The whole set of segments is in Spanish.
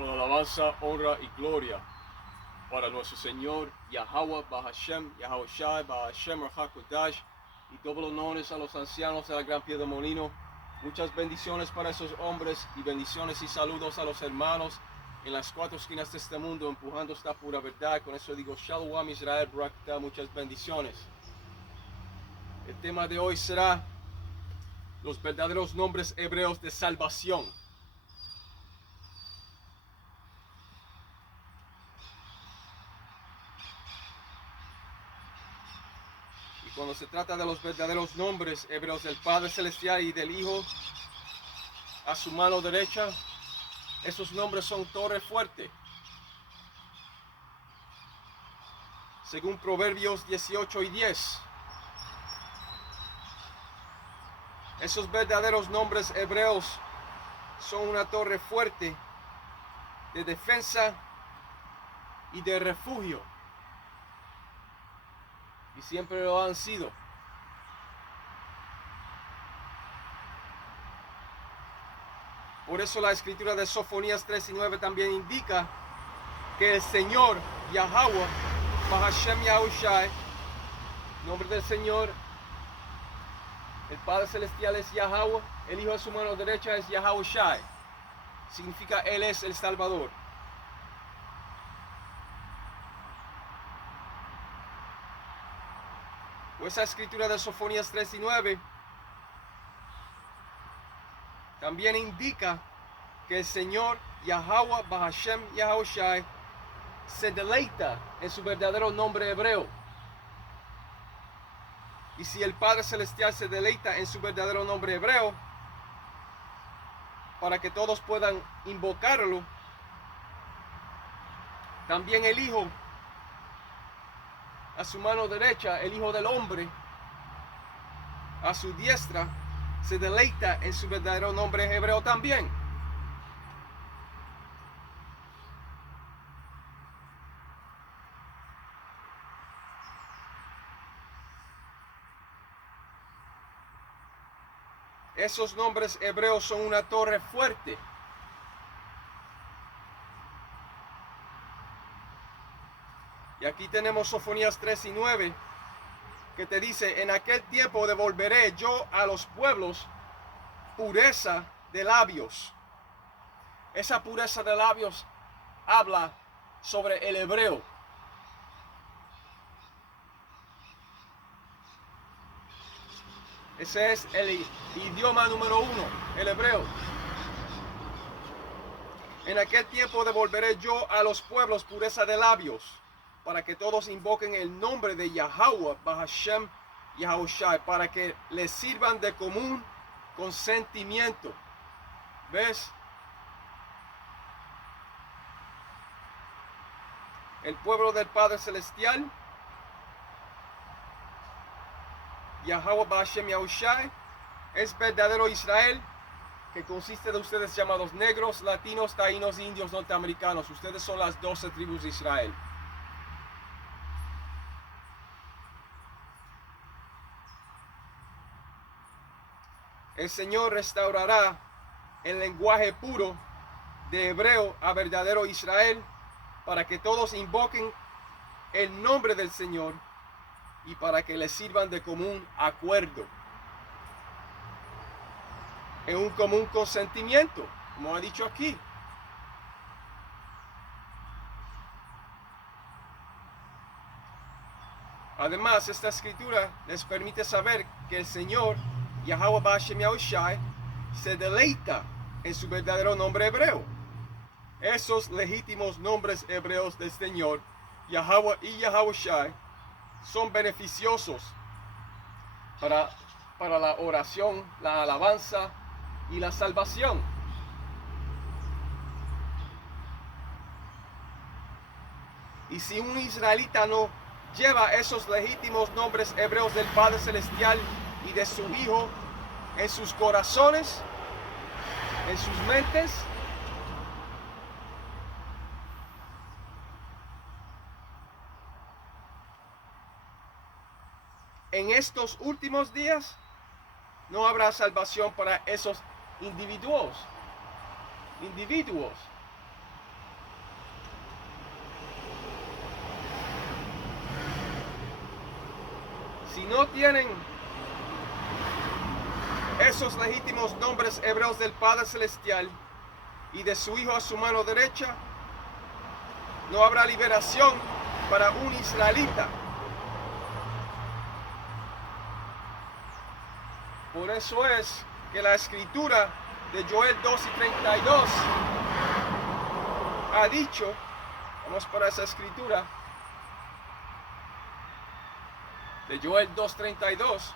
Toda alabanza, honra y gloria para nuestro Señor Yahweh Bahashem, Yahweh Shai, Bahashem Rahakodash, y doble honores a los ancianos de la Gran Piedra Molino. Muchas bendiciones para esos hombres y bendiciones y saludos a los hermanos en las cuatro esquinas de este mundo empujando esta pura verdad. Con eso digo Shalom Israel, Barakatah, muchas bendiciones. El tema de hoy será los verdaderos nombres hebreos de salvación. Y cuando se trata de los verdaderos nombres hebreos del Padre Celestial y del Hijo a su mano derecha, esos nombres son torre fuerte. Según Proverbios 18:10, esos verdaderos nombres hebreos son una torre fuerte de defensa y de refugio. Y siempre lo han sido. Por eso la escritura de Sofonías 3:9 también indica que el Señor, Yahweh, Bahashem Yahushai, nombre del Señor, el Padre Celestial es Yahweh, el Hijo de su mano derecha es Yahushai. Significa Él es el Salvador. Esa escritura de Sofonías 3:9 también indica que el Señor Yahweh Bahashem Yahushai se deleita en su verdadero nombre hebreo. Y si el Padre Celestial se deleita en su verdadero nombre hebreo, para que todos puedan invocarlo, también el Hijo a su mano derecha, el Hijo del Hombre, a su diestra, se deleita en su verdadero nombre hebreo también. Esos nombres hebreos son una torre fuerte. Y aquí tenemos Sofonías 3:9, que te dice: en aquel tiempo devolveré yo a los pueblos pureza de labios. Esa pureza de labios habla sobre el hebreo. Ese es el idioma número uno, el hebreo. En aquel tiempo devolveré yo a los pueblos pureza de labios, para que todos invoquen el nombre de Yahweh, Bahashem, Yahushai, para que les sirvan de común consentimiento. ¿Ves? El pueblo del Padre Celestial, Yahweh Bahashem Yahushai, es verdadero Israel, que consiste de ustedes llamados negros, latinos, taínos, indios, norteamericanos. Ustedes son las 12 tribus de Israel. El Señor restaurará el lenguaje puro de hebreo a verdadero Israel, para que todos invoquen el nombre del Señor y para que les sirvan de común acuerdo, en un común consentimiento, como ha dicho aquí. Además, esta escritura les permite saber que el Señor, Yahweh Bahashem Yahushai, se deleita en su verdadero nombre hebreo. Esos legítimos nombres hebreos del Señor, Yahweh y Yahushai, son beneficiosos para la oración, la alabanza y la salvación. Y si un israelita no lleva esos legítimos nombres hebreos del Padre Celestial y de su Hijo en sus corazones, en sus mentes, en estos últimos días no habrá salvación para esos individuos. Si no tienen esos legítimos nombres hebreos del Padre Celestial y de su Hijo a su mano derecha, no habrá liberación para un israelita. Por eso es que la escritura de Joel 2:32 ha dicho, vamos para esa escritura, de Joel 2:32,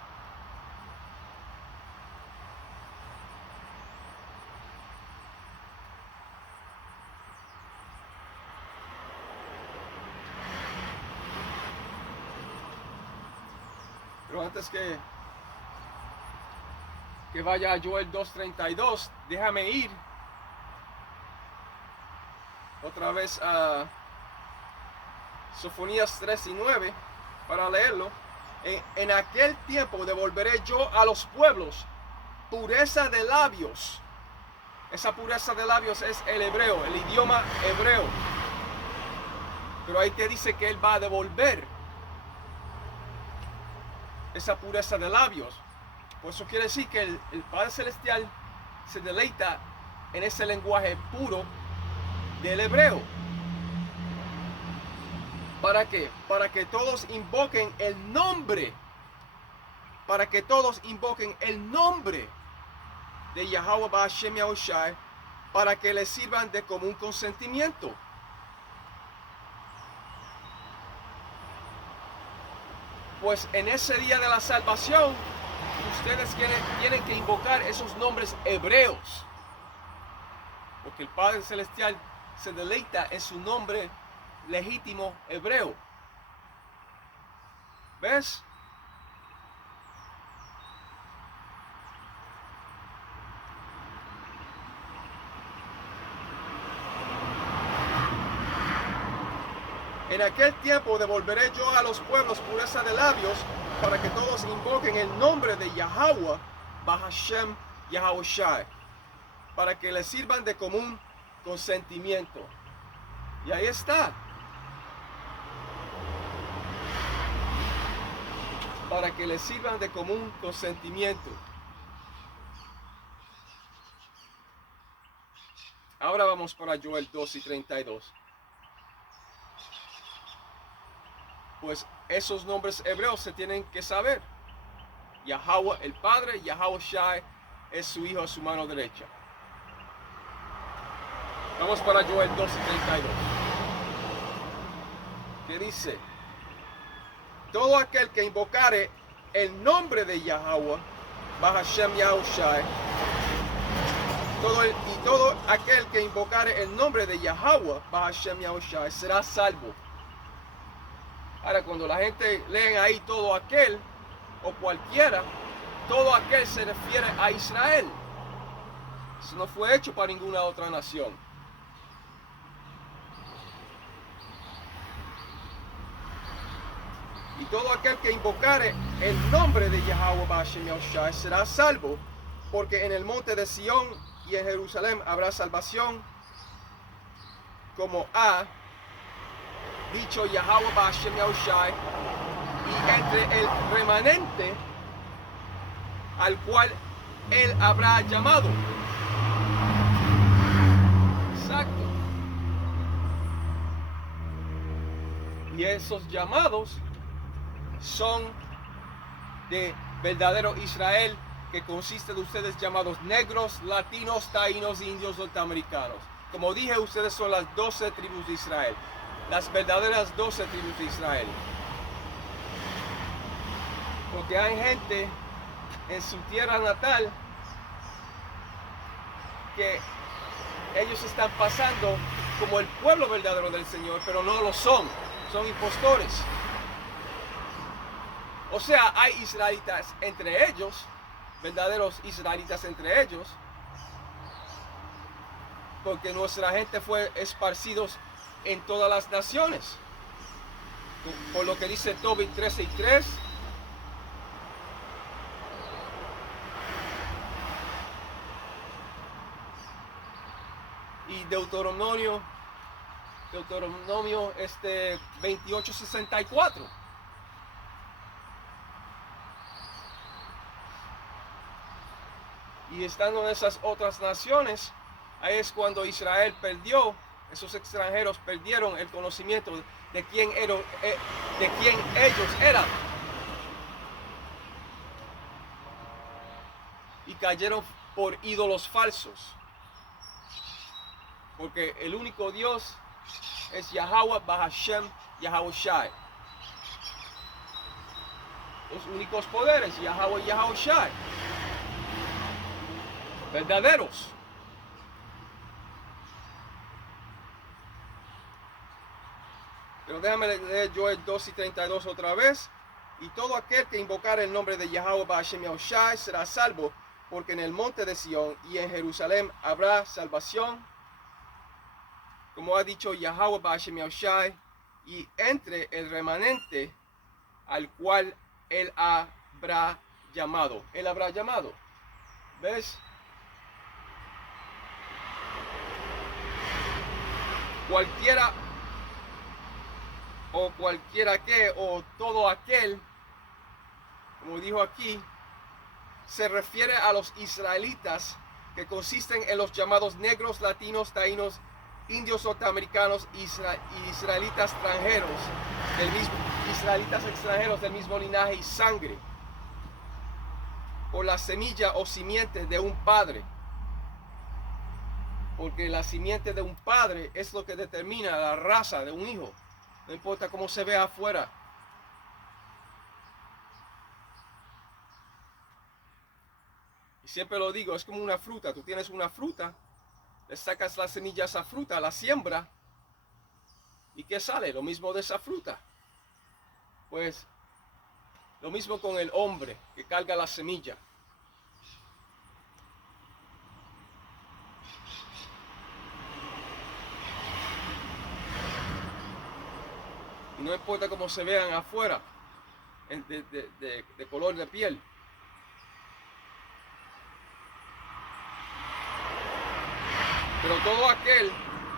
pero antes que vaya a Joel 2:32, déjame ir otra vez a Sofonías 3:9 para leerlo. En aquel tiempo devolveré yo a los pueblos pureza de labios. Esa pureza de labios es el hebreo, el idioma hebreo. Pero ahí te dice que Él va a devolver esa pureza de labios. Por eso quiere decir que el Padre Celestial se deleita en ese lenguaje puro del hebreo. ¿Para qué? Para que todos invoquen el nombre. Para que todos invoquen el nombre de Yahweh Ba'ashem Yahushai, para que les sirvan de común consentimiento. Pues en ese día de la salvación, ustedes tienen que invocar esos nombres hebreos. Porque el Padre Celestial se deleita en su nombre legítimo hebreo. ¿Ves? En aquel tiempo devolveré yo a los pueblos pureza de labios, para que todos invoquen el nombre de Yahweh Ba'ashem Yahushai, para que les sirvan de común consentimiento. Y ahí está. Para que les sirvan de común consentimiento. Ahora vamos para Joel 2:32. Pues esos nombres hebreos se tienen que saber. Yahweh el Padre, Yahushai es su Hijo a su mano derecha. Vamos para Joel 2:32. ¿Qué dice? Todo aquel que invocare el nombre de Yahweh, Ba'ashem Yahushai, todo aquel que invocare el nombre de Yahweh, Ba'ashem Yahushai, será salvo. Ahora, cuando la gente lee ahí todo aquel o cualquiera, todo aquel se refiere a Israel. Eso no fue hecho para ninguna otra nación. Y todo aquel que invocare el nombre de Yahweh Ba'ashem Yahushai será salvo, porque en el monte de Sión y en Jerusalén habrá salvación, como ha dicho Yahweh Ba'ashem Yahushai, y entre el remanente al cual Él habrá llamado. Exacto. Y esos llamados son de verdadero Israel, que consiste de ustedes llamados negros, latinos, taínos, indios, norteamericanos. Como dije, ustedes son las 12 tribus de Israel, las verdaderas 12 tribus de Israel. Porque hay gente en su tierra natal que ellos están pasando como el pueblo verdadero del Señor, pero no lo son, son impostores. O sea, hay israelitas entre ellos, verdaderos israelitas entre ellos, porque nuestra gente fue esparcidos en todas las naciones, por lo que dice Tobit 13:3. Y Deuteronomio 28:64. Y estando en esas otras naciones, ahí es cuando Israel perdió, esos extranjeros perdieron el conocimiento de quién ellos eran. Y cayeron por ídolos falsos. Porque el único Dios es Yahweh Bahashem Yahweh Shai. Los únicos poderes, Yahweh Yahweh Shai. Verdaderos. Pero déjame leer Joel 2:32 otra vez. Y todo aquel que invocar el nombre de Yahweh Bahashem Yahweh Shai será salvo, porque en el monte de Sión y en Jerusalén habrá salvación, como ha dicho Yahweh Bahashem Yahweh Shai, y entre el remanente al cual él habrá llamado. Él habrá llamado. ¿Ves? Cualquiera o cualquiera que o todo aquel, como dijo aquí, se refiere a los israelitas, que consisten en los llamados negros, latinos, taínos, indios norteamericanos, israelitas extranjeros del mismo linaje y sangre, por la semilla o simiente de un padre. Porque la simiente de un padre es lo que determina la raza de un hijo. No importa cómo se vea afuera. Y siempre lo digo, es como una fruta. Tú tienes una fruta, le sacas las semillas a esa fruta, la siembra, ¿y qué sale? Lo mismo de esa fruta. Pues lo mismo con el hombre que carga la semilla. Y no importa cómo se vean afuera, de color de piel. Pero todo aquel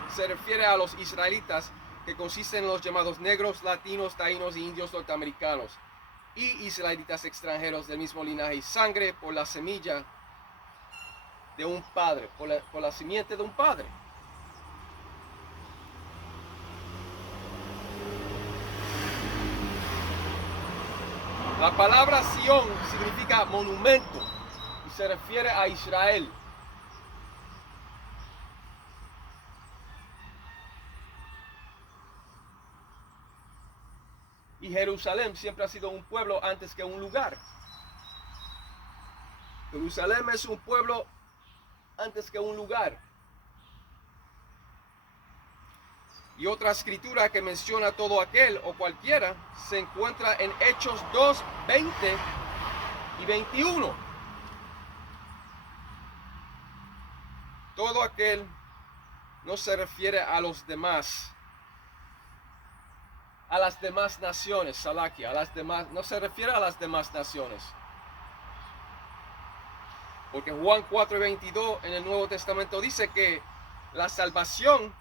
se refiere a los israelitas, que consisten en los llamados negros, latinos, taínos y indios norteamericanos, y israelitas extranjeros del mismo linaje y sangre, por la semilla de un padre, por la simiente de un padre. La palabra Sión significa monumento y se refiere a Israel. Y Jerusalén siempre ha sido un pueblo antes que un lugar. Jerusalén es un pueblo antes que un lugar. Y otra escritura que menciona todo aquel o cualquiera se encuentra en Hechos 2, 20 y 21. Todo aquel no se refiere a los demás, a las demás naciones, Salakia, a las demás, no se refiere a las demás naciones. Porque Juan 4:22 en el Nuevo Testamento dice que la salvación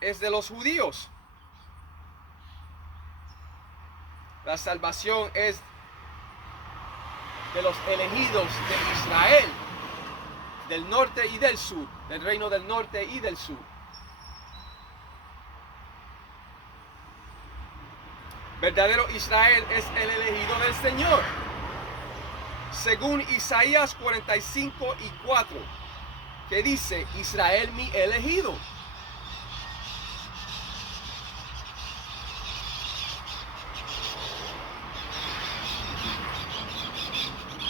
es de los judíos. La salvación es de los elegidos de Israel, del norte y del sur, del reino del norte y del sur. Verdadero Israel es el elegido del Señor. Según Isaías 45:4, que dice, Israel mi elegido.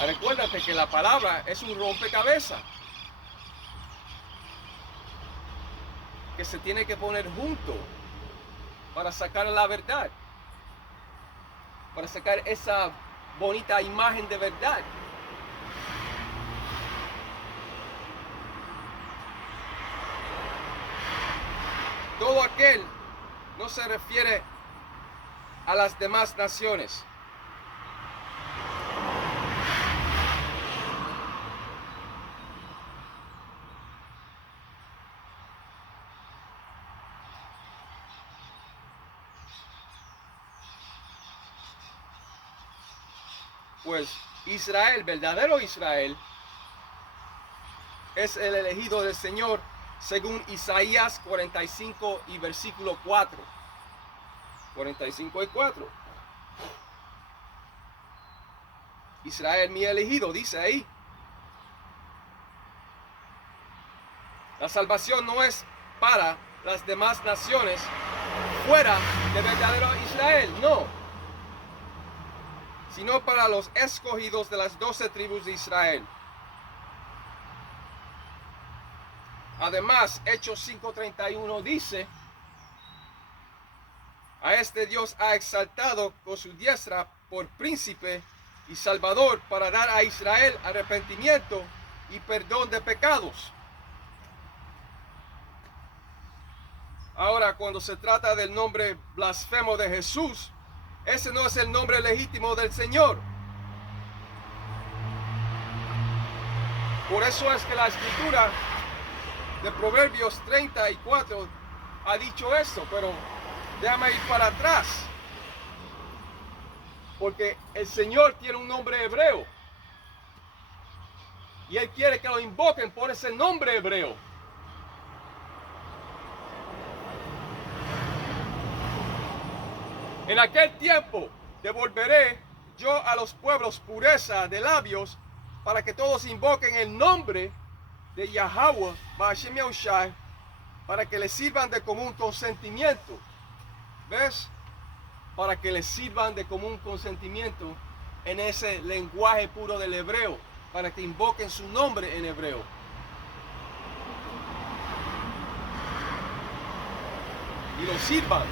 Recuérdate que la palabra es un rompecabezas que se tiene que poner junto para sacar la verdad, para sacar esa bonita imagen de verdad. Todo aquel no se refiere a las demás naciones. Pues Israel, verdadero Israel, es el elegido del Señor, según Isaías 45 y versículo 4. 45 y 4. Israel, mi elegido, dice ahí. La salvación no es para las demás naciones fuera del verdadero Israel, no, sino para los escogidos de las 12 tribus de Israel. Además, Hechos 5:31 dice: a este Dios ha exaltado con su diestra por príncipe y salvador para dar a Israel arrepentimiento y perdón de pecados. Ahora, cuando se trata del nombre blasfemo de Jesús, ese no es el nombre legítimo del Señor. Por eso es que la escritura de Proverbios 34 ha dicho esto, pero déjame ir para atrás. Porque el Señor tiene un nombre hebreo. Y Él quiere que lo invoquen por ese nombre hebreo. En aquel tiempo devolveré yo a los pueblos pureza de labios para que todos invoquen el nombre de Yahweh, Ba'ashem Yahushai, para que les sirvan de común consentimiento. ¿Ves? Para que les sirvan de común consentimiento en ese lenguaje puro del hebreo, para que invoquen su nombre en hebreo. Y lo sirvan.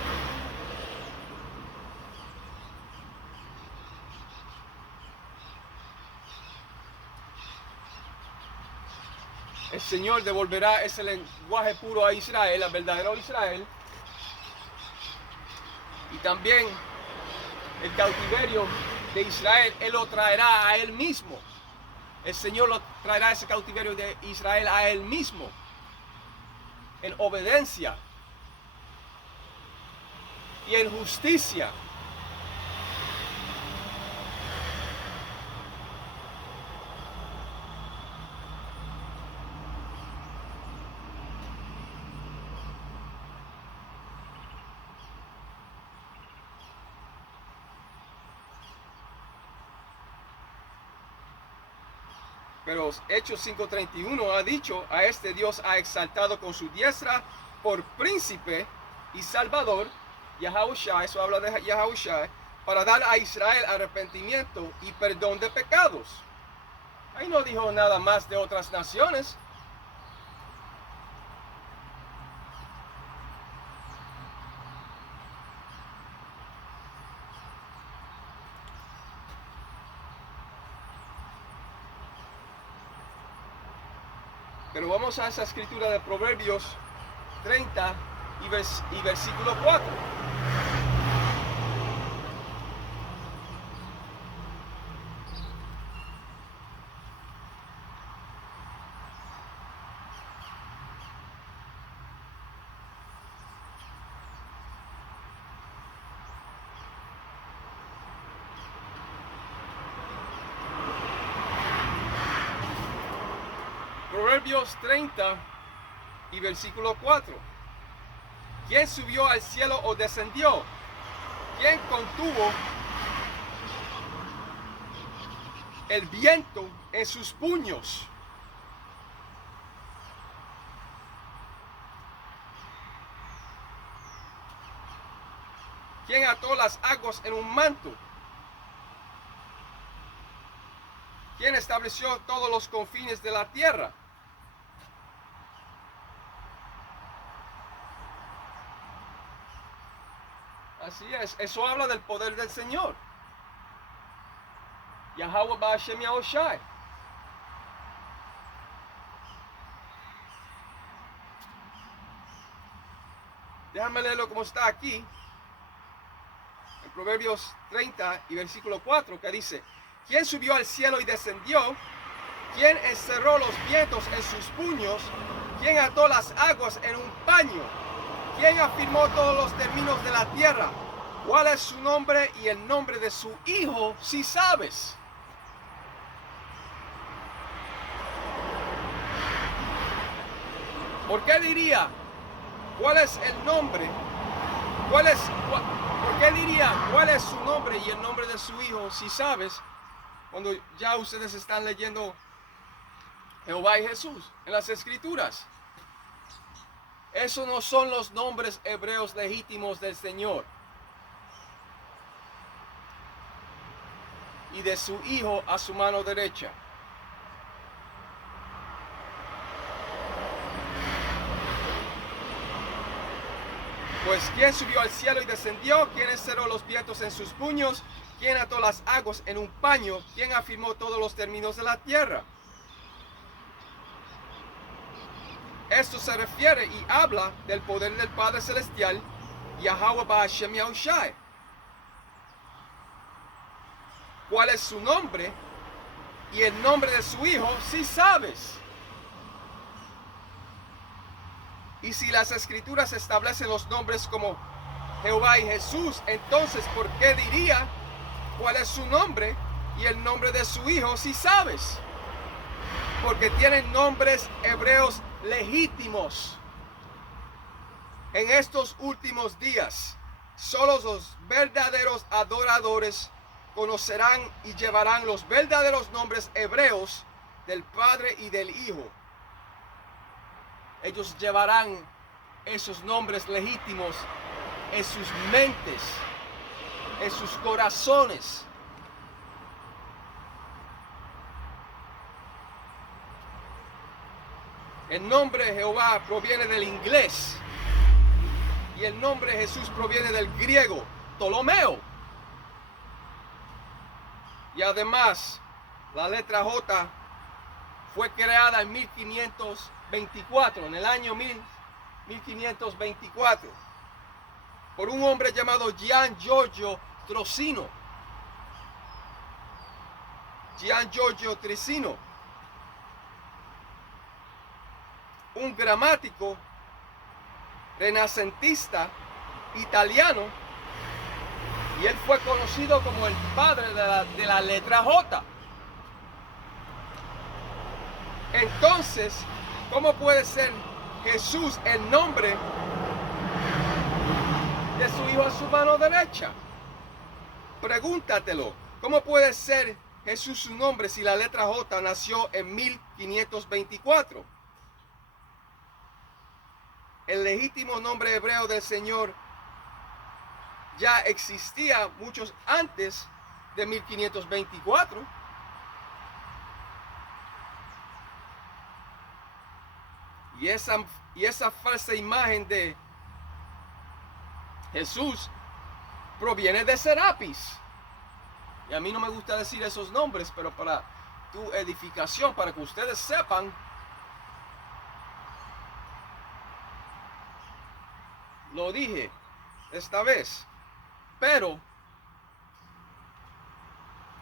El Señor devolverá ese lenguaje puro a Israel, al verdadero Israel. Y también el cautiverio de Israel, Él lo traerá a Él mismo. El Señor lo traerá ese cautiverio de Israel a Él mismo. En obediencia. Y en justicia. Pero Hechos 5:31 ha dicho: a este Dios ha exaltado con su diestra por príncipe y salvador, Yahushua, eso habla de Yahushua, para dar a Israel arrepentimiento y perdón de pecados. Ahí no dijo nada más de otras naciones. Pero vamos a esa escritura de Proverbios 30 y versículo 4. Proverbios 30 y versículo 4. ¿Quién subió al cielo o descendió? ¿Quién contuvo el viento en sus puños? ¿Quién ató las aguas en un manto? ¿Quién estableció todos los confines de la tierra? Así es, eso habla del poder del Señor. Yahweh Ba'ashem Yahushai. Déjame leerlo como está aquí. En Proverbios 30 y versículo 4, que dice: ¿quién subió al cielo y descendió? ¿Quién encerró los vientos en sus puños? ¿Quién ató las aguas en un paño? ¿Quién afirmó todos los términos de la tierra? ¿Cuál es su nombre y el nombre de su hijo, si sabes? ¿Por qué diría? ¿Cuál es el nombre? ¿Por qué diría cuál es su nombre y el nombre de su hijo si sabes cuando ya ustedes están leyendo Jehová y Jesús en las escrituras? Esos no son los nombres hebreos legítimos del Señor y de su hijo a su mano derecha. Pues ¿quién subió al cielo y descendió? ¿Quién encerró los vientos en sus puños? ¿Quién ató las aguas en un paño? ¿Quién afirmó todos los términos de la tierra? Esto se refiere y habla del poder del Padre Celestial, Yahweh Bahashem Yahushai. ¿Cuál es su nombre? Y el nombre de su hijo, si sabes. Y si las escrituras establecen los nombres como Jehová y Jesús, entonces ¿por qué diría cuál es su nombre y el nombre de su hijo si sabes? Porque tienen nombres hebreos legítimos. En estos últimos días, solo los verdaderos adoradores conocerán y llevarán los verdaderos nombres hebreos del Padre y del Hijo. Ellos llevarán esos nombres legítimos en sus mentes, en sus corazones. El nombre Jehová proviene del inglés y el nombre Jesús proviene del griego, Ptolomeo. Y además, la letra J fue creada en 1524, en el año 1524, por un hombre llamado Gian Giorgio Trocino. Gian Giorgio Trocino, un gramático renacentista italiano, y él fue conocido como el padre de la letra J. Entonces, ¿cómo puede ser Jesús el nombre de su hijo a su mano derecha? Pregúntatelo. ¿Cómo puede ser Jesús su nombre si la letra J nació en 1524? El legítimo nombre hebreo del Señor ya existía muchos antes de 1524. Y esa falsa imagen de Jesús proviene de Serapis. Y a mí no me gusta decir esos nombres, pero para tu edificación, para que ustedes sepan, lo dije esta vez. Pero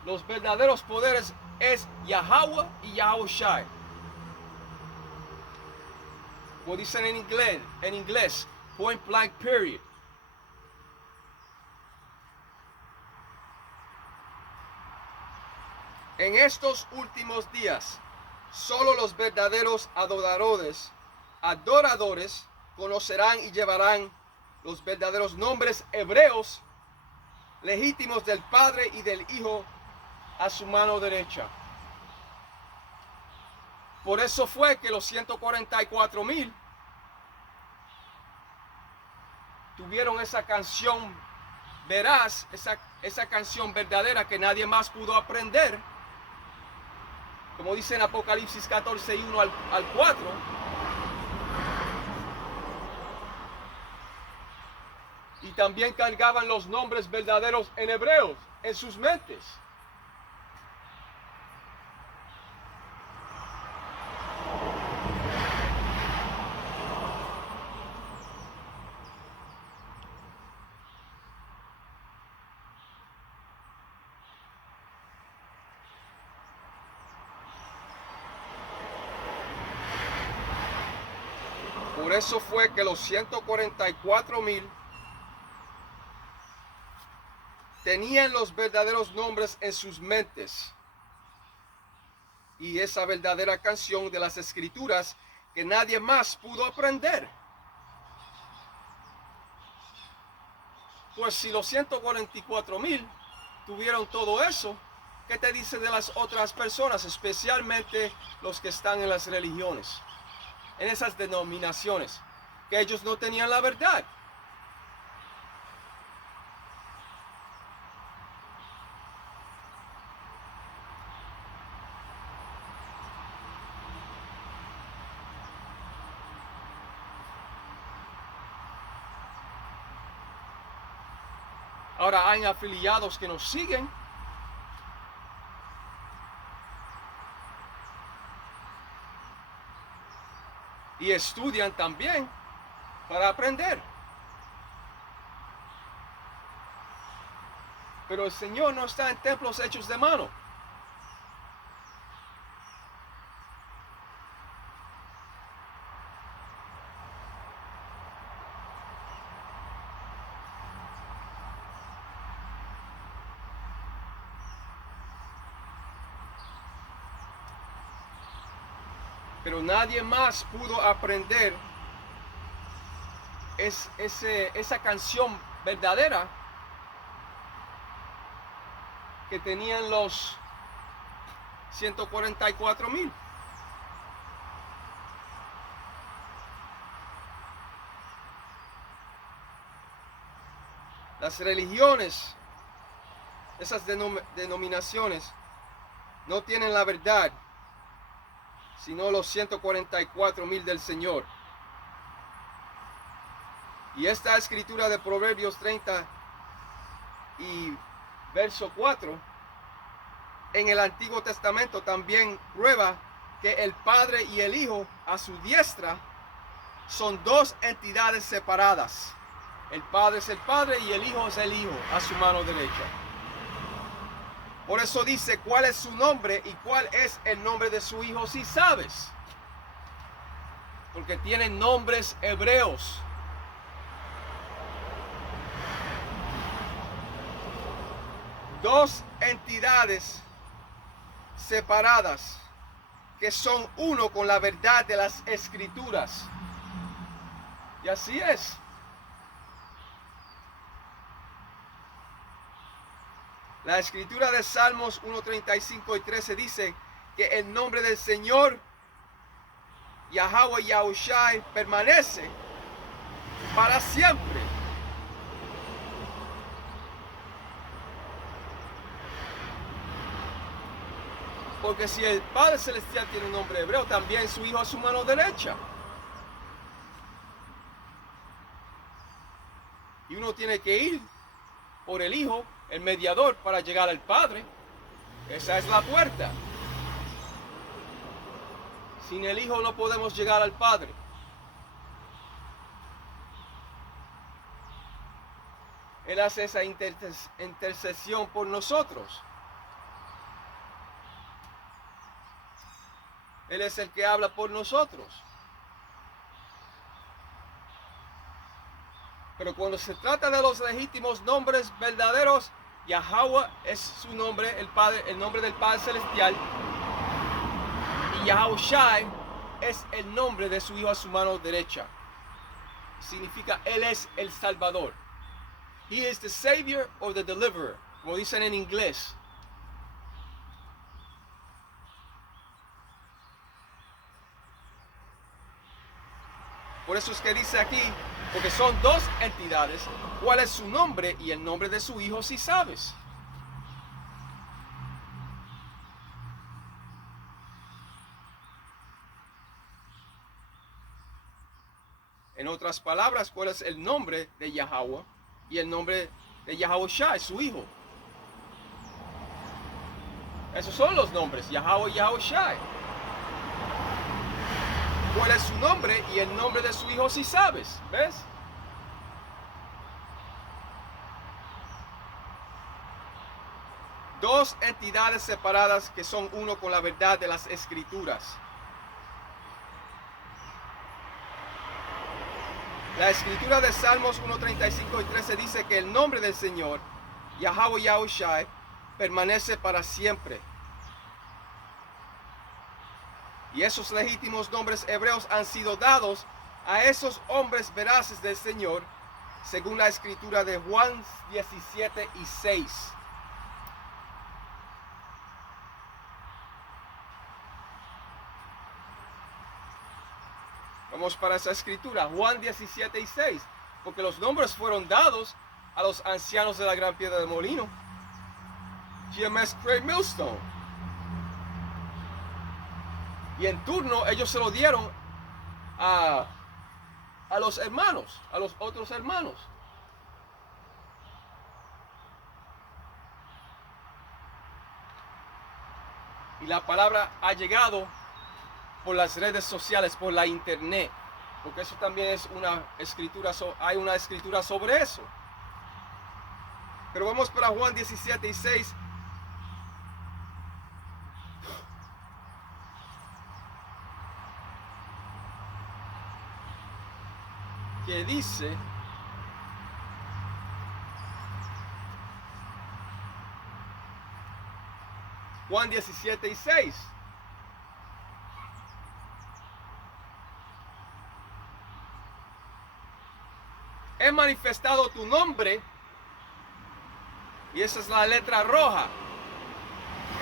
los verdaderos poderes es Yahweh y Yahushai. Como dicen en inglés, point blank period. En estos últimos días, solo los verdaderos adoradores conocerán y llevarán los verdaderos nombres hebreos legítimos del Padre y del Hijo a su mano derecha. Por eso fue que los 144,000 tuvieron esa canción veraz, esa canción verdadera que nadie más pudo aprender. Como dice en Apocalipsis 14:1 al 4. Y también cargaban los nombres verdaderos en hebreos en sus mentes. Por eso fue que los 144,000 tenían los verdaderos nombres en sus mentes. Y esa verdadera canción de las escrituras que nadie más pudo aprender. Pues si los 144,000 tuvieron todo eso, ¿qué te dice de las otras personas, especialmente los que están en las religiones, en esas denominaciones, que ellos no tenían la verdad? Ahora hay afiliados que nos siguen y estudian también para aprender. Pero el Señor no está en templos hechos de mano. Pero nadie más pudo aprender esa canción verdadera que tenían los 144,000. Las religiones, esas denominaciones, no tienen la verdad, sino los 144,000 del Señor. Y esta escritura de Proverbios 30 y verso 4 en el Antiguo Testamento también prueba que el Padre y el Hijo a su diestra son dos entidades separadas. El Padre es el Padre y el Hijo es el Hijo a su mano derecha. Por eso dice cuál es su nombre y cuál es el nombre de su Hijo, si sabes. Porque tienen nombres hebreos. Dos entidades separadas que son uno con la verdad de las Escrituras. Y así es. La escritura de Salmos 1:35 y 13 dice que el nombre del Señor, Yahweh Yahushai, permanece para siempre. Porque si el Padre Celestial tiene un nombre hebreo, también su Hijo a su mano derecha. Y uno tiene que ir por el Hijo, el mediador, para llegar al Padre. Esa es la puerta. Sin el Hijo no podemos llegar al Padre. Él hace esa intercesión por nosotros. Él es el que habla por nosotros. Pero cuando se trata de los legítimos nombres verdaderos, Yahweh es su nombre, el Padre, el nombre del Padre Celestial. Y Yahushai es el nombre de su Hijo a su mano derecha. Significa Él es el Salvador. He is the Savior or the Deliverer, como dicen en inglés. Por eso es que dice aquí, porque son dos entidades, ¿cuál es su nombre y el nombre de su Hijo, si sabes? En otras palabras, ¿cuál es el nombre de Yahweh y el nombre de Yahushai, su Hijo? Esos son los nombres, Yahweh y Yahushai. ¿Cuál es su nombre y el nombre de su Hijo, si sabes? ¿Ves? Dos entidades separadas que son uno con la verdad de las Escrituras. La escritura de Salmos 1:35 y 13 dice que el nombre del Señor, Yahweh Yahushai, permanece para siempre. Y esos legítimos nombres hebreos han sido dados a esos hombres veraces del Señor, según la escritura de Juan 17:6. Vamos para esa escritura, Juan 17:6, porque los nombres fueron dados a los ancianos de la Gran Piedra de Molino, GMS Craig Millstone. Y en turno ellos se lo dieron a los hermanos, a los otros hermanos. Y la palabra ha llegado por las redes sociales, por la internet, porque eso también es una escritura, hay una escritura sobre eso. Pero vamos para Juan 17:6. Que dice: Juan 17:6. He manifestado tu nombre, y esa es la letra roja.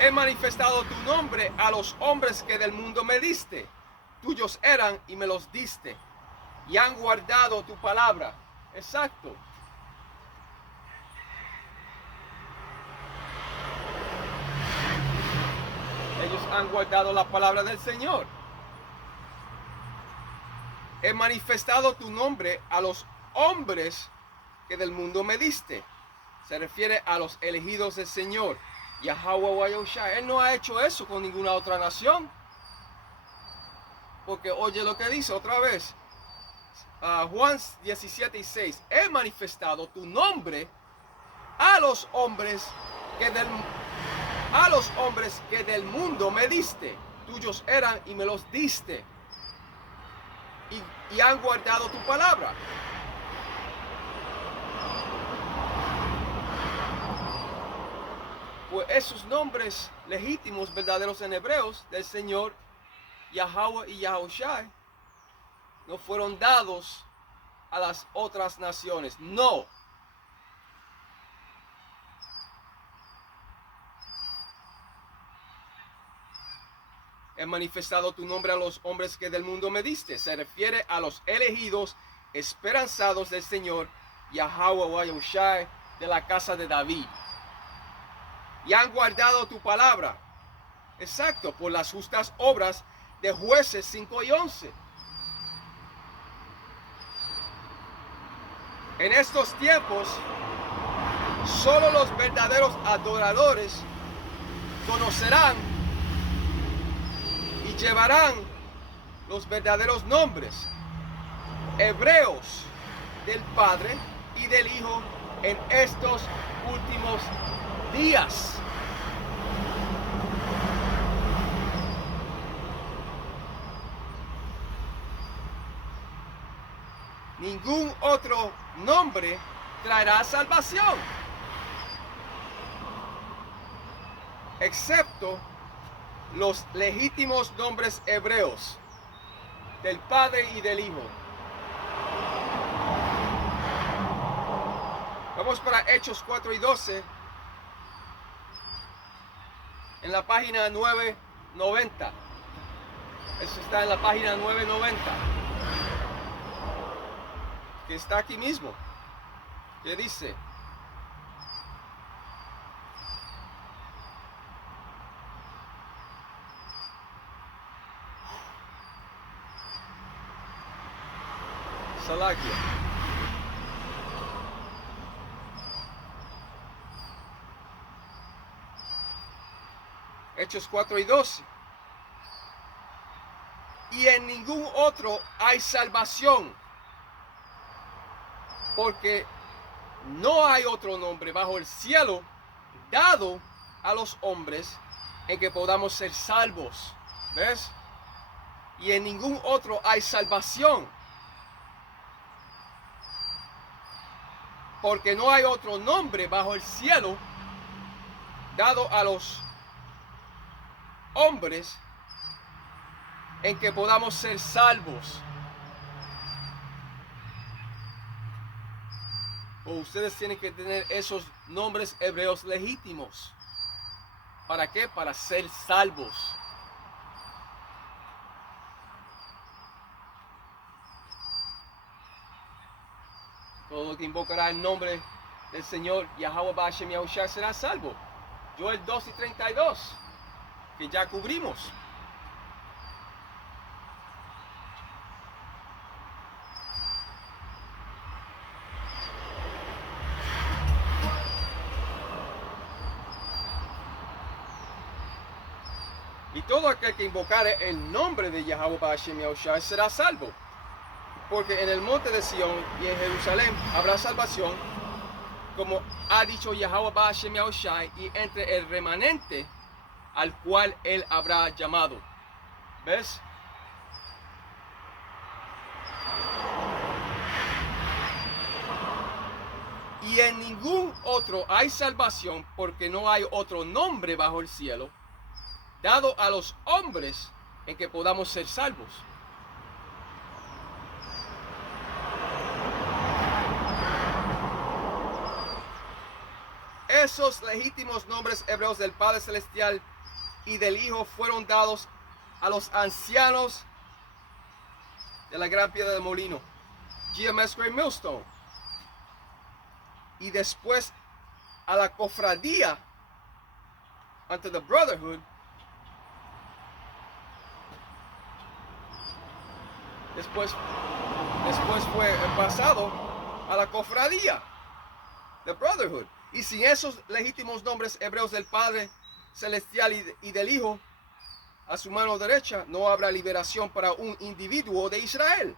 He manifestado tu nombre a los hombres que del mundo me diste. Tuyos eran y me los diste, y han guardado tu palabra. Exacto. Ellos han guardado la palabra del Señor. He manifestado tu nombre a los hombres que del mundo me diste. Se refiere a los elegidos del Señor, Yahweh Yahushua. Él no ha hecho eso con ninguna otra nación. Porque oye lo que dice otra vez. Juan 17:6. He manifestado tu nombre a los hombres que del mundo me diste. Tuyos eran y me los diste, y han guardado tu palabra. Pues esos nombres legítimos, verdaderos en hebreos, del Señor Yahweh y Yahushua, no fueron dados a las otras naciones. No. He manifestado tu nombre a los hombres que del mundo me diste. Se refiere a los elegidos, esperanzados del Señor Yahweh Yahushua, de la casa de David. Y han guardado tu palabra. Exacto, por las justas obras de Jueces 5:11. En estos tiempos, solo los verdaderos adoradores conocerán y llevarán los verdaderos nombres hebreos del Padre y del Hijo en estos últimos días. Ningún otro nombre traerá salvación, excepto los legítimos nombres hebreos del Padre y del Hijo. Vamos para Hechos 4:12, en la página 990. Eso está en la página 990, que está aquí mismo, que dice: Salakia. Hechos 4:12. Y en ningún otro hay salvación, porque no hay otro nombre bajo el cielo dado a los hombres en que podamos ser salvos. ¿Ves? Y en ningún otro hay salvación, porque no hay otro nombre bajo el cielo dado a los hombres en que podamos ser salvos. O ustedes tienen que tener esos nombres hebreos legítimos. ¿Para qué? Para ser salvos. Todo lo que invocará el nombre del Señor Yahweh Ba'ashem Yahushua será salvo. Joel 2 y 32, que ya cubrimos. Y todo aquel que invocare el nombre de Yahweh Ba'ashem Yahushua será salvo. Porque en el monte de Sión y en Jerusalén habrá salvación, como ha dicho Yahweh Ba'ashem Yahushua, y entre el remanente al cual él habrá llamado. ¿Ves? Y en ningún otro hay salvación, porque no hay otro nombre bajo el cielo dado a los hombres en que podamos ser salvos. Esos legítimos nombres hebreos del Padre Celestial y del Hijo fueron dados a los ancianos de la gran piedra de molino, GMS Great Millstone, y después a la cofradía, ante the Brotherhood. Después fue pasado a la cofradía, the Brotherhood. Y sin esos legítimos nombres hebreos del Padre Celestial y del Hijo a su mano derecha, no habrá liberación para un individuo de Israel.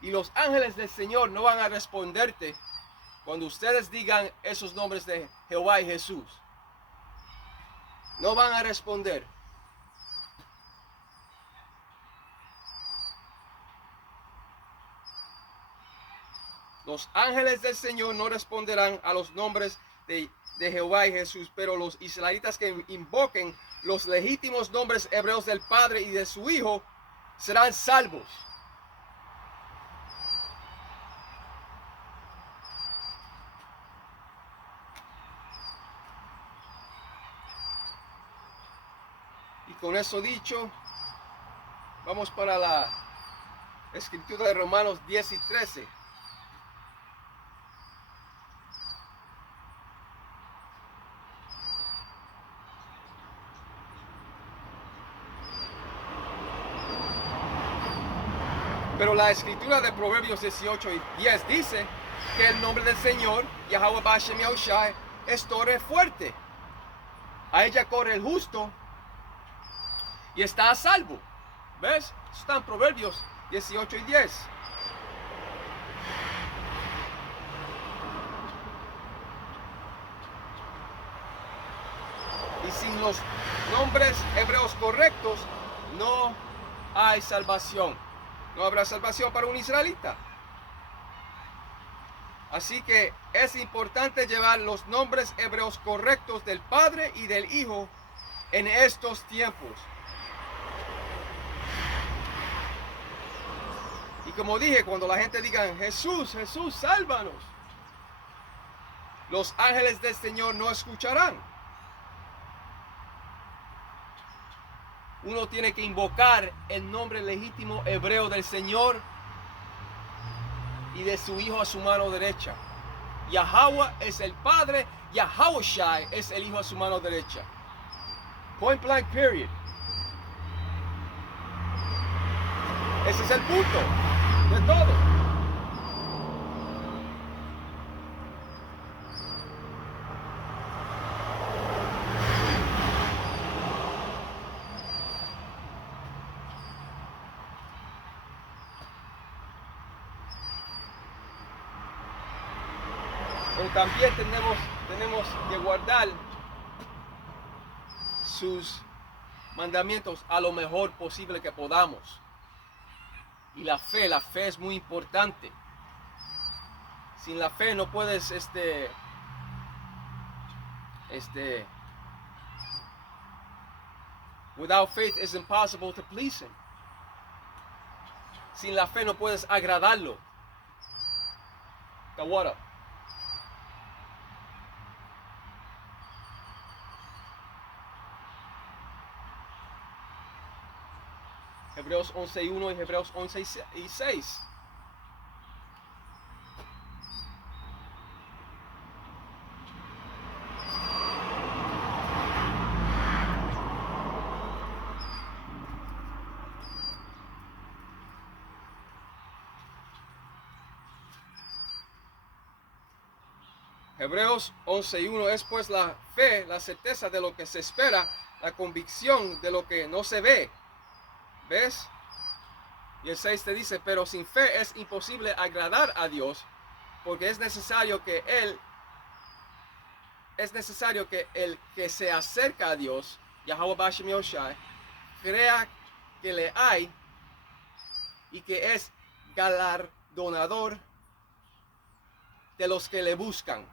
Y los ángeles del Señor no van a responderte cuando ustedes digan esos nombres de Jehová y Jesús. No van a responder. Los ángeles del Señor no responderán a los nombres de Jehová y Jesús, pero los israelitas que invoquen los legítimos nombres hebreos del Padre y de su Hijo serán salvos. Y con eso dicho, vamos para la escritura de Romanos 10 y 13. Pero la escritura de Proverbios 18 y 10 dice que el nombre del Señor, Yahweh Ba'ashem Yahushua, es torre fuerte. A ella corre el justo y está a salvo. ¿Ves? Están Proverbios 18 y 10. Y sin los nombres hebreos correctos no hay salvación. No habrá salvación para un israelita. Así que es importante llevar los nombres hebreos correctos del Padre y del Hijo en estos tiempos. Y como dije, cuando la gente diga Jesús, Jesús, sálvanos, los ángeles del Señor no escucharán. Uno tiene que invocar el nombre legítimo hebreo del Señor y de su Hijo a su mano derecha. Yahweh es el Padre, Yahushua es el Hijo a su mano derecha. Point blank period. Ese es el punto de todo. Pero también tenemos que guardar sus mandamientos a lo mejor posible que podamos. Y la fe es muy importante. Sin la fe no puedes Without faith it's impossible to please him. Sin la fe no puedes agradarlo. The what up? Hebreos 11:1 y Hebreos 11:6. Hebreos 11:1 es pues la fe, la certeza de lo que se espera, la convicción de lo que no se ve. ¿Ves? Y el 6 te dice, pero sin fe es imposible agradar a Dios, porque es necesario que el que se acerca a Dios, Yahweh Bashem Yoshai, crea que le hay y que es galardonador de los que le buscan.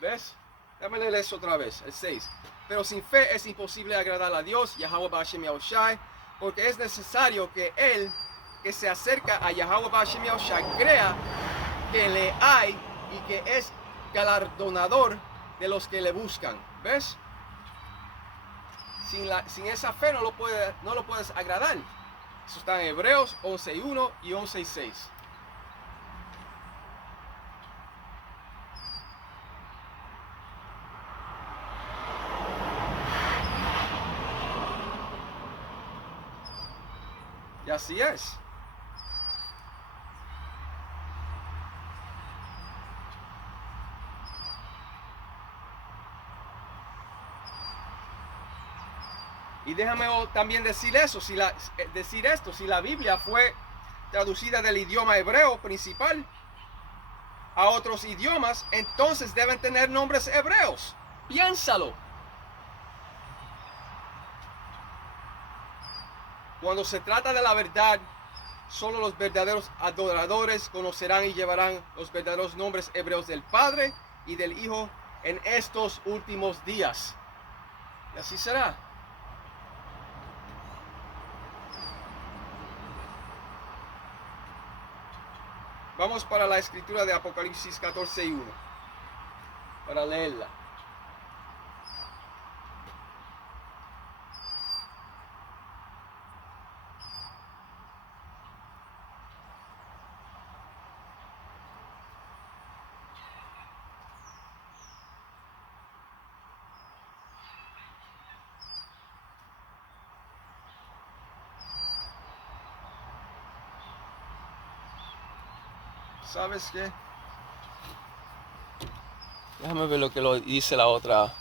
¿Ves? Déjame leer eso otra vez, el 6. Pero sin fe es imposible agradar a Dios, Yahweh Bashem Yoshai, porque es necesario que él que se acerca a Yahweh Bashem Yoshai crea que le hay y que es galardonador de los que le buscan. ¿Ves? Sin esa fe no lo puedes agradar. Eso está en Hebreos 11:1 y 11:6. Y así es. Y déjame también decir eso, si la Biblia fue traducida del idioma hebreo principal a otros idiomas, entonces deben tener nombres hebreos. Piénsalo. Cuando se trata de la verdad, solo los verdaderos adoradores conocerán y llevarán los verdaderos nombres hebreos del Padre y del Hijo en estos últimos días. Y así será. Vamos para la escritura de Apocalipsis 14:1 para leerla. ¿Sabes qué? Déjame ver lo que lo dice la otra.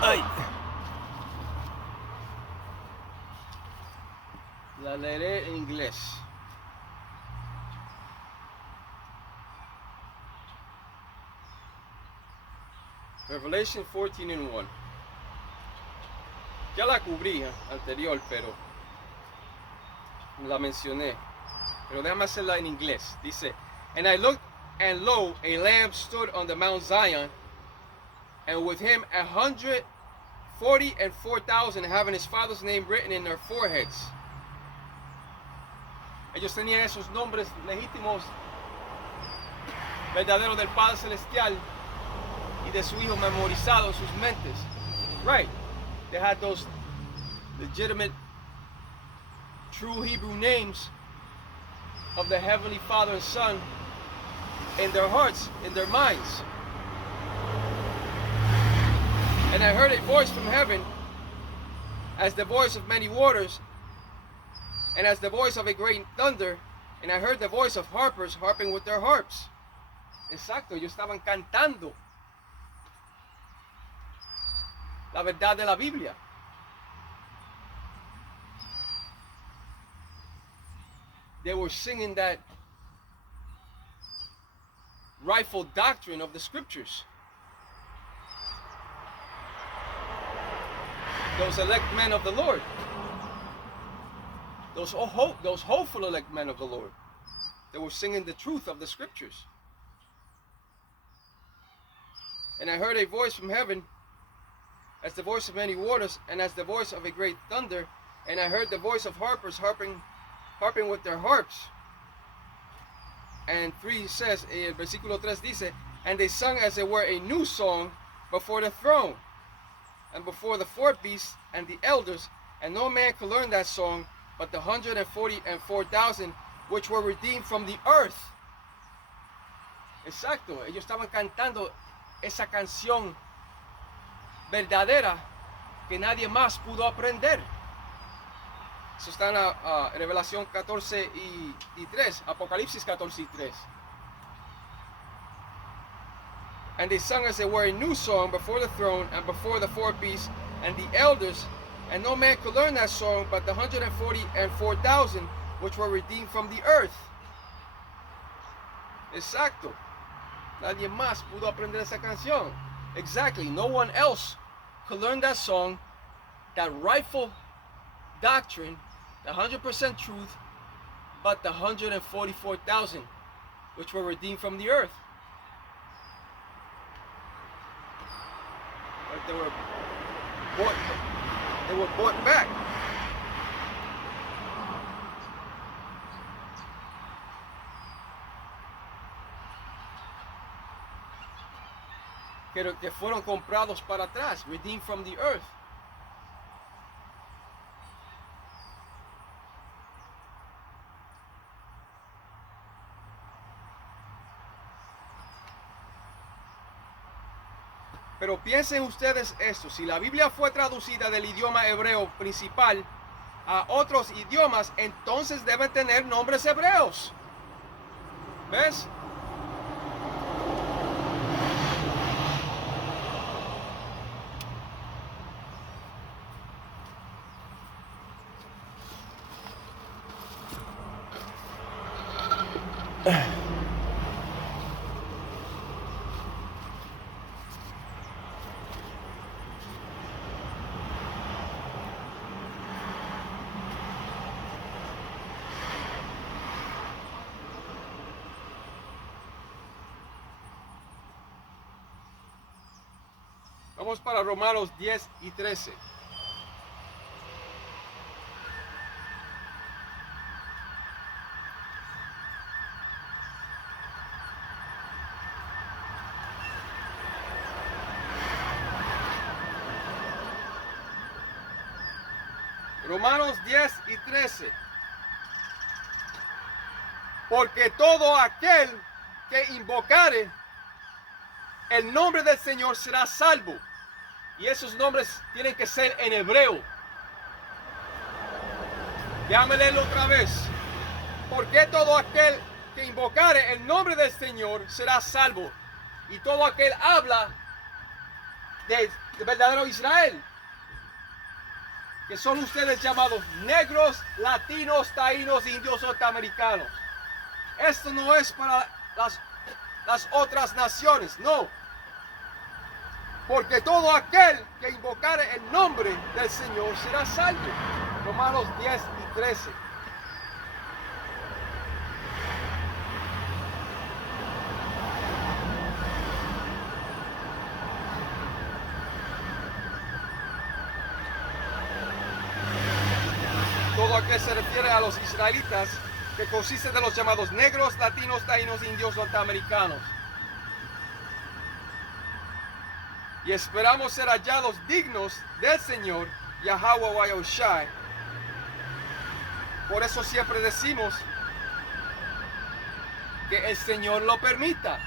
Ay. La leeré en inglés. Revelation 14:1. Ya la cubrí anterior, pero la mencioné. Pero déjame hacerla en inglés. Dice, and I looked, and lo, a lamb stood on the Mount Zion, and with him 144,000 having his father's name written in their foreheads. Ellos tenían esos nombres legítimos, verdaderos del Padre Celestial y de su Hijo memorizados en sus mentes. Right. They had those legitimate, true Hebrew names of the Heavenly Father and Son in their hearts, in their minds. And I heard a voice from heaven as the voice of many waters and as the voice of a great thunder, And I heard the voice of harpers harping with their harps. Exacto, ellos estaban cantando la verdad de la Biblia. They were singing that rightful doctrine of the scriptures. Those elect men of the Lord. Those hopeful elect men of the Lord. They were singing the truth of the scriptures. And I heard a voice from heaven, as the voice of many waters, and as the voice of a great thunder. And I heard the voice of harpers harping with their harps. And 3 says, el versículo 3 dice, and they sung as it were a new song before the throne, and before the 4 beasts and the elders, and no man could learn that song, but the 144,000 which were redeemed from the earth. Exacto, ellos estaban cantando esa canción verdadera que nadie más pudo aprender. Eso está en Revelación 14 y 3, Apocalipsis 14 y 3. And they sung as it were a new song before the throne and before the 4 beasts and the elders, and no man could learn that song but the 144,000 which were redeemed from the earth. Exacto. Nadie más pudo aprender esa canción. Exactly. No one else could learn that song, that rightful doctrine, the 100% truth, but the 144,000 which were redeemed from the earth. But they were bought back. Que fueron comprados para atrás, redeemed from the earth. Pero piensen ustedes esto, si la Biblia fue traducida del idioma hebreo principal a otros idiomas, entonces deben tener nombres hebreos. ¿Ves? Vamos para Romanos 10 y 13. Romanos 10 y 13. Porque todo aquel que invocare el nombre del Señor será salvo. Y esos nombres tienen que ser en hebreo. Déjame leerlo otra vez. Porque todo aquel que invocare el nombre del Señor será salvo. Y todo aquel habla de verdadero Israel, que son ustedes llamados negros, latinos, taínos, indios, norteamericanos. Esto no es para las otras naciones, no. Porque todo aquel que invocare el nombre del Señor será salvo. Romanos 10 y 13. Todo aquel se refiere a los israelitas, que consiste de los llamados negros, latinos, taínos, indios, norteamericanos. Y esperamos ser hallados dignos del Señor, Yahweh Wayoshai. Por eso siempre decimos que el Señor lo permita.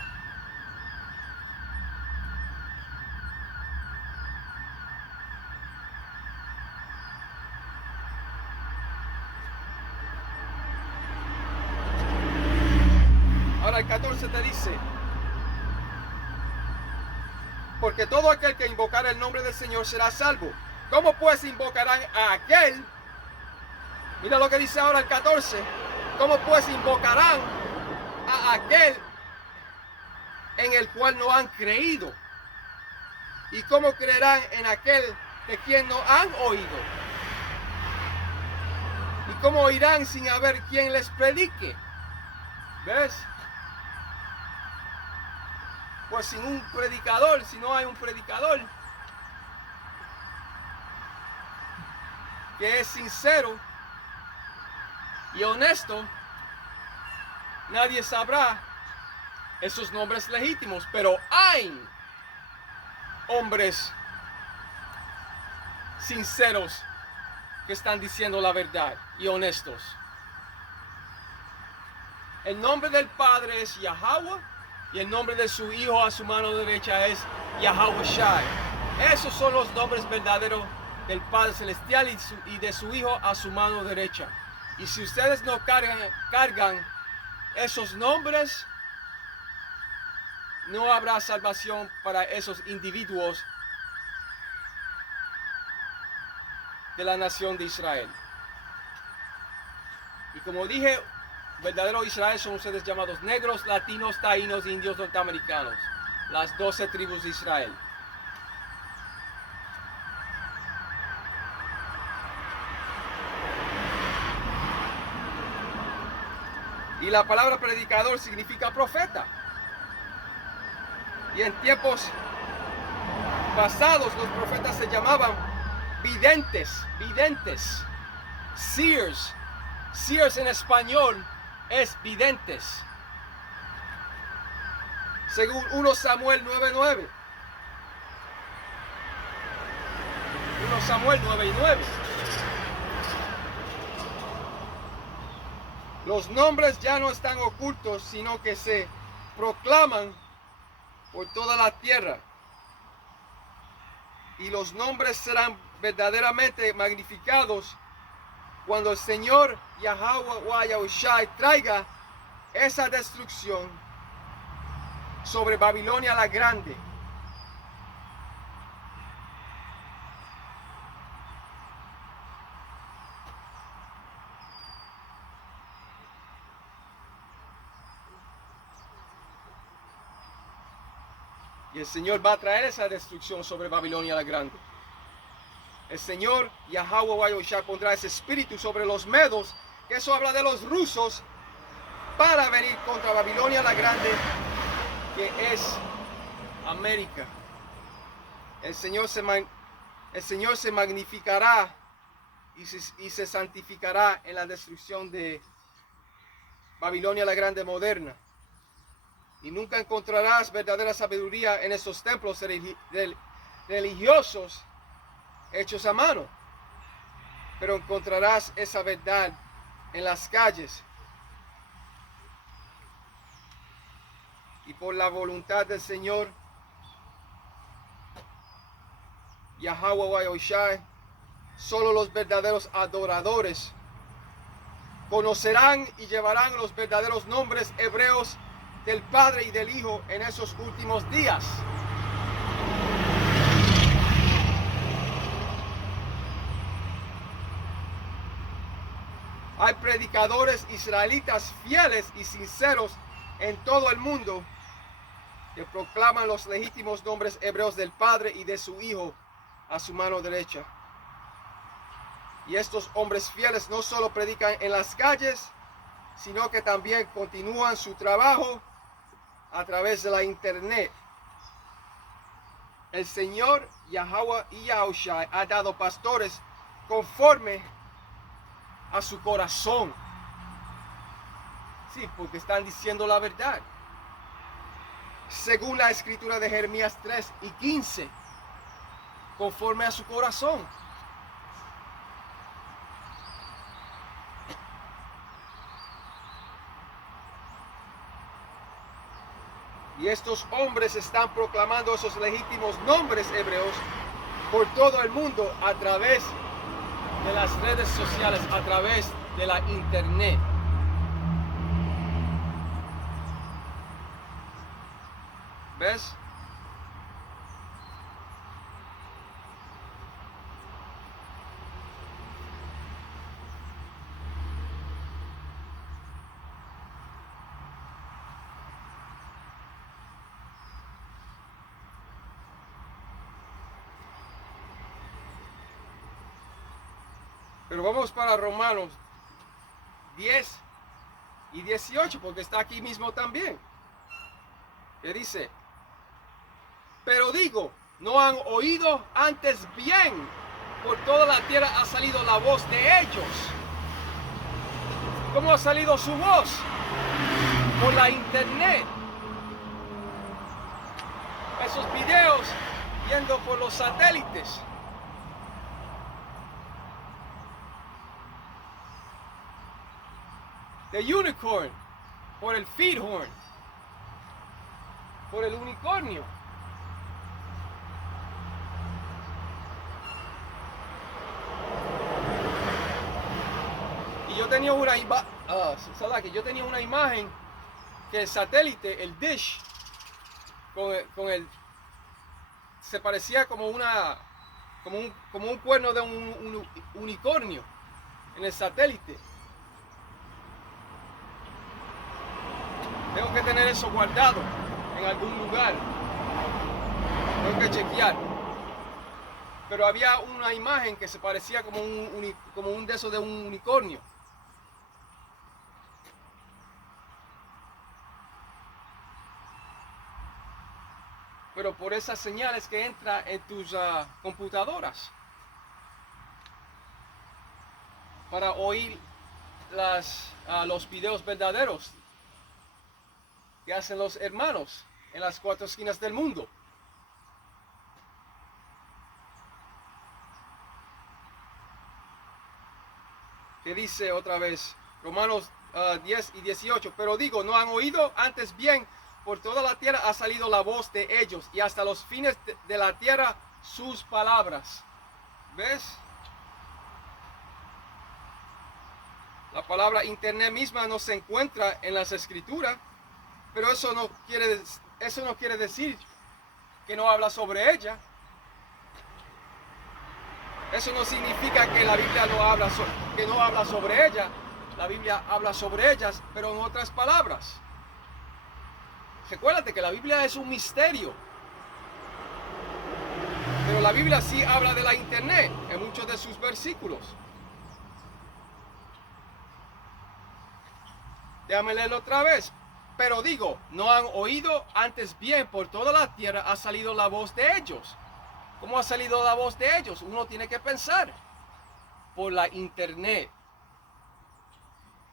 al 14 te dice: porque todo aquel que invocara el nombre del Señor será salvo. ¿Cómo pues invocarán a aquel? Mira lo que dice ahora el 14. ¿Cómo pues invocarán a aquel en el cual no han creído? ¿Y cómo creerán en aquel de quien no han oído? ¿Y cómo oirán sin haber quien les predique? ¿Ves? Pues sin un predicador, si no hay un predicador que es sincero y honesto, nadie sabrá esos nombres legítimos. Pero hay hombres sinceros que están diciendo la verdad y honestos. El nombre del Padre es Yahweh y el nombre de su Hijo a su mano derecha es Yahweh Shai. Esos son los nombres verdaderos del Padre Celestial y de su Hijo a su mano derecha. Y si ustedes no cargan esos nombres, no habrá salvación para esos individuos de la nación de Israel. Y como dije, verdadero Israel son ustedes llamados negros, latinos, taínos, indios, norteamericanos, las 12 tribus de Israel. Y la palabra predicador significa profeta. Y en tiempos pasados los profetas se llamaban videntes, seers. Seers en español es videntes. Según 1 Samuel 9:9. 1 Samuel 9:9. Los nombres ya no están ocultos, sino que se proclaman por toda la tierra. Y los nombres serán verdaderamente magnificados cuando el Señor Yahweh Yahushai traiga esa destrucción sobre Babilonia la Grande. Y el Señor va a traer esa destrucción sobre Babilonia la Grande. El Señor Yahweh Yahushua pondrá ese espíritu sobre los medos, que eso habla de los rusos, para venir contra Babilonia la Grande, que es América. El Señor se magnificará y se santificará en la destrucción de Babilonia la Grande moderna. Y nunca encontrarás verdadera sabiduría en esos templos religiosos hechos a mano, pero encontrarás esa verdad en las calles. Y por la voluntad del Señor Yahweh Yahushai, solo los verdaderos adoradores conocerán y llevarán los verdaderos nombres hebreos del Padre y del Hijo en esos últimos días. Hay predicadores israelitas fieles y sinceros en todo el mundo que proclaman los legítimos nombres hebreos del Padre y de su Hijo a su mano derecha. Y estos hombres fieles no solo predican en las calles, sino que también continúan su trabajo a través de la internet. El Señor Yahweh y Yahushai ha dado pastores conforme a su corazón. Sí, porque están diciendo la verdad. Según la escritura de Jeremías 3:15, conforme a su corazón. Y estos hombres están proclamando esos legítimos nombres hebreos por todo el mundo a través de las redes sociales, a través de la internet. ¿Ves? Pero vamos para Romanos 10 y 18, porque está aquí mismo también. Que dice, pero digo, ¿no han oído antes bien? Por toda la tierra ha salido la voz de ellos. ¿Cómo ha salido su voz? Por la internet. Esos videos yendo por los satélites. The unicorn, por el feedhorn, por el unicornio. Y yo tenía una imagen que el satélite, el dish, se parecía como un cuerno de un unicornio en el satélite. Tengo que tener eso guardado en algún lugar. Tengo que chequear. Pero había una imagen que se parecía como un de esos de un unicornio. Pero por esas señales que entran en tus computadoras. Para oír los videos verdaderos que hacen los hermanos en las cuatro esquinas del mundo. Que dice otra vez, Romanos 10 y 18, pero digo, ¿no han oído antes bien? Por toda la tierra ha salido la voz de ellos, y hasta los fines de la tierra sus palabras. ¿Ves? La palabra internet misma no se encuentra en las escrituras, pero eso no quiere decir que no habla sobre ella. Eso no significa que la Biblia no habla sobre ella. La Biblia habla sobre ellas, pero en otras palabras. Recuérdate que la Biblia es un misterio. Pero la Biblia sí habla de la internet en muchos de sus versículos. Déjame leerlo otra vez. Pero digo, ¿no han oído antes bien? Por toda la tierra ha salido la voz de ellos. ¿Cómo ha salido la voz de ellos? Uno tiene que pensar. Por la internet.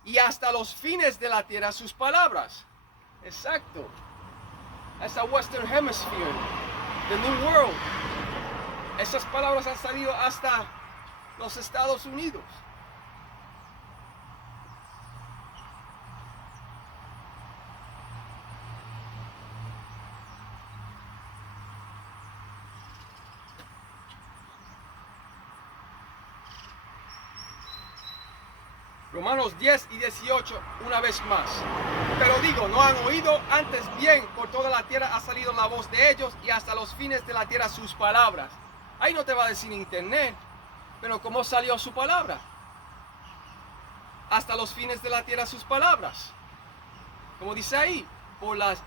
Y hasta los fines de la tierra sus palabras. Exacto. Esa Western Hemisphere. The New World. Esas palabras han salido hasta los Estados Unidos. Romanos 10 y 18, una vez más. Pero digo, ¿no han oído antes bien? Por toda la tierra ha salido la voz de ellos, y hasta los fines de la tierra sus palabras. Ahí no te va a decir internet, pero ¿cómo salió su palabra? Hasta los fines de la tierra sus palabras. Como dice ahí, por las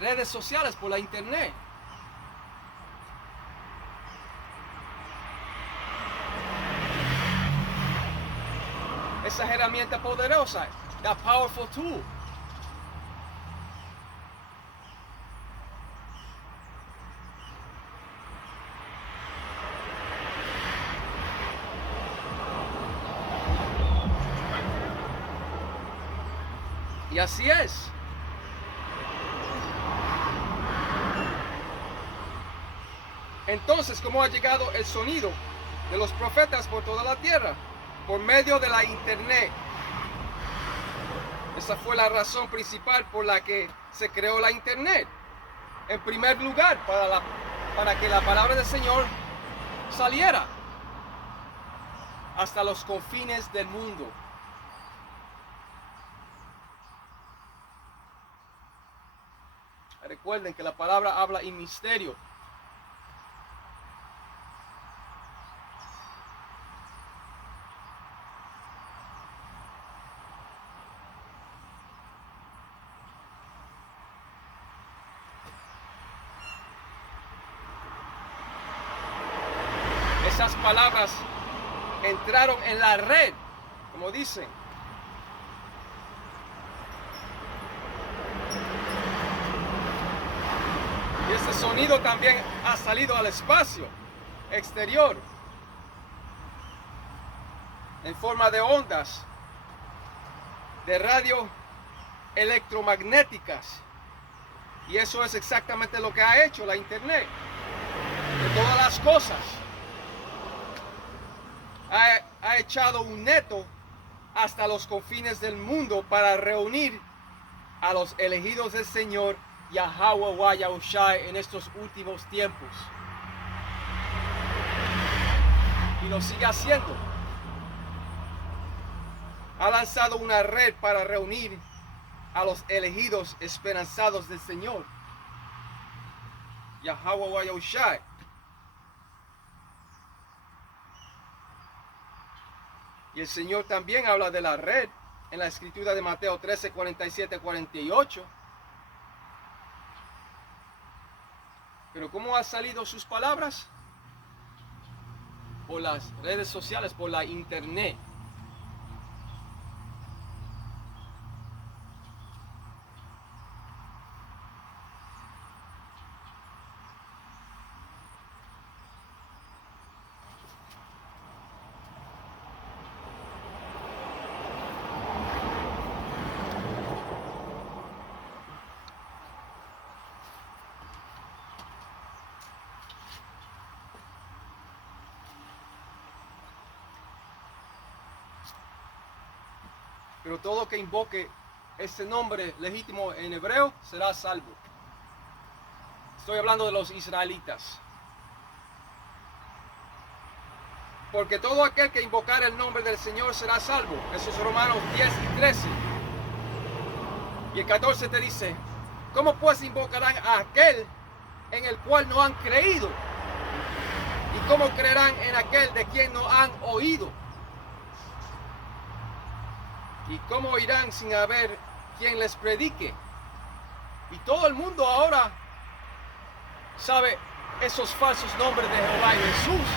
redes sociales, por la internet. Esa herramienta poderosa, that powerful tool. Y así es. Entonces, ¿cómo ha llegado el sonido de los profetas por toda la tierra? Por medio de la internet. Esa fue la razón principal por la que se creó la internet. En primer lugar, para que la palabra del Señor saliera hasta los confines del mundo. Recuerden que la palabra habla en misterio. Esas palabras entraron en la red, como dicen. Y ese sonido también ha salido al espacio exterior en forma de ondas de radio electromagnéticas. Y eso es exactamente lo que ha hecho la internet. De todas las cosas. Ha echado un neto hasta los confines del mundo para reunir a los elegidos del Señor Yahweh Yahushai en estos últimos tiempos. Y lo sigue haciendo. Ha lanzado una red para reunir a los elegidos esperanzados del Señor Yahweh Yahushai. Y el Señor también habla de la red en la escritura de Mateo 13, 47, 48. Pero ¿cómo han salido sus palabras? Por las redes sociales, por la internet. Pero todo que invoque este nombre legítimo en hebreo será salvo. Estoy hablando de los israelitas. Porque todo aquel que invocar el nombre del Señor será salvo. Eso es Romanos 10 y 13. Y el 14 te dice, ¿cómo pues invocarán a aquel en el cual no han creído? ¿Y cómo creerán en aquel de quien no han oído? ¿Y cómo oirán sin haber quien les predique? Y todo el mundo ahora sabe esos falsos nombres de Jehová y Jesús.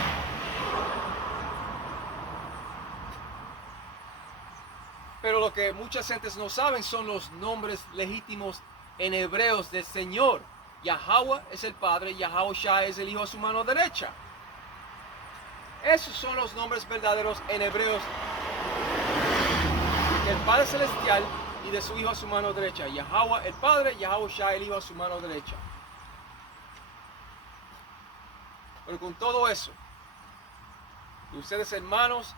Pero lo que muchas gentes no saben son los nombres legítimos en hebreos del Señor. Yahweh es el Padre, Yahushua es el Hijo a su mano derecha. Esos son los nombres verdaderos en hebreos del Padre Celestial y de su Hijo a su mano derecha. Yahweh el Padre, Yahushua el Hijo a su mano derecha. Pero con todo eso, y ustedes hermanos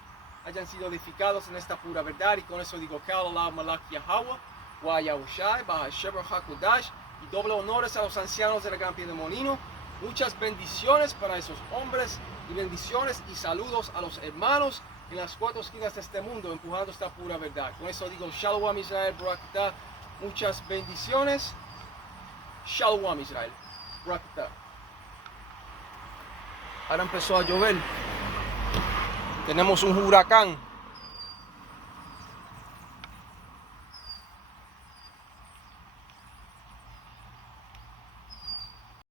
hayan sido edificados en esta pura verdad, y con eso digo Ka'alah Malak Yahweh, Wa Yahushai, Bahashem Hakodash, y doble honores a los ancianos de la Gran Piedra de Molino. Muchas bendiciones para esos hombres, y bendiciones y saludos a los hermanos en las cuatro esquinas de este mundo, empujando esta pura verdad. Con eso digo Shalom Israel, Barakatah. Muchas bendiciones. Shalom Israel, Barakatah. Ahora empezó a llover. Tenemos un huracán.